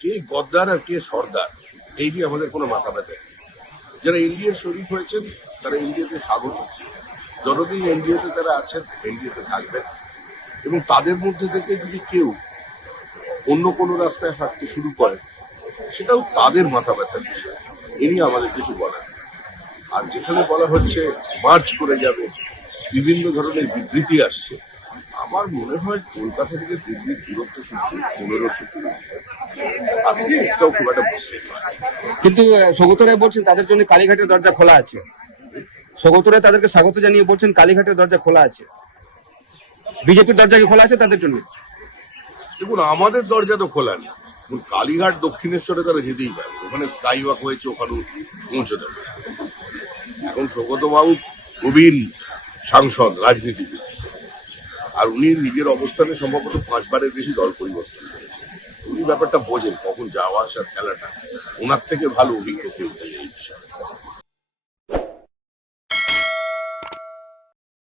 কে গদ্দার আর কে সর্দার এই নিয়ে আমাদের কোনো মাথা ব্যথা নেই। যারা এনডিএ শরিক হয়েছেন তারা এনডিএতে স্বাগত, যতদিন এনডিএতে তারা আছেন এনডিএতে থাকবেন, এবং তাদের মধ্যে থেকে যদি কেউ অন্য কোনো রাস্তায় হাঁটতে শুরু করে সেটাও তাদের মাথা ব্যথার বিষয়, এ নিয়ে আমাদের কিছু বলার। আর যেখানে বলা হচ্ছে মার্চ করে যাবে, বিভিন্ন ধরনের বিবৃতি আসছে, আমার মনে হয় কলকাতা থেকে দিল্লির দূরত্ব কিন্তু 1500 কিলোমিটার। আমি এটাও খুব একটা বুঝতে পারি। কিন্তু সৌগত রায় বলছেন তাদের জন্য কালীঘাটের দরজা খোলা আছে। সৌগত রায় তাদেরকে স্বাগত জানিয়ে বলছেন কালীঘাটের দরজা খোলা আছে। বিজেপির দরজা কি খোলা আছে তাদের জন্য? দেখুন, আমাদের দরজা তো খোলা নেই। কালীঘাট দক্ষিণেশ্বরে তারা যেতেই পারে, ওখানে স্কাই ওয়াক হয়েছে, ওখানে পৌঁছে দেবে। এখন সৌগত বাবু প্রবীণ সাংসদ, রাজনীতিবিদ, আর উনি নিজের অবস্থানে সম্ভবত 5 বারের বেশি দল পরিবর্তন করেছেন। উনি ব্যাপারটা বোঝেন, কখন যাওয়া আসার খেলাটা। ওনার থেকে ভালো অভিজ্ঞ কেউ নেই এই বিষয়ে।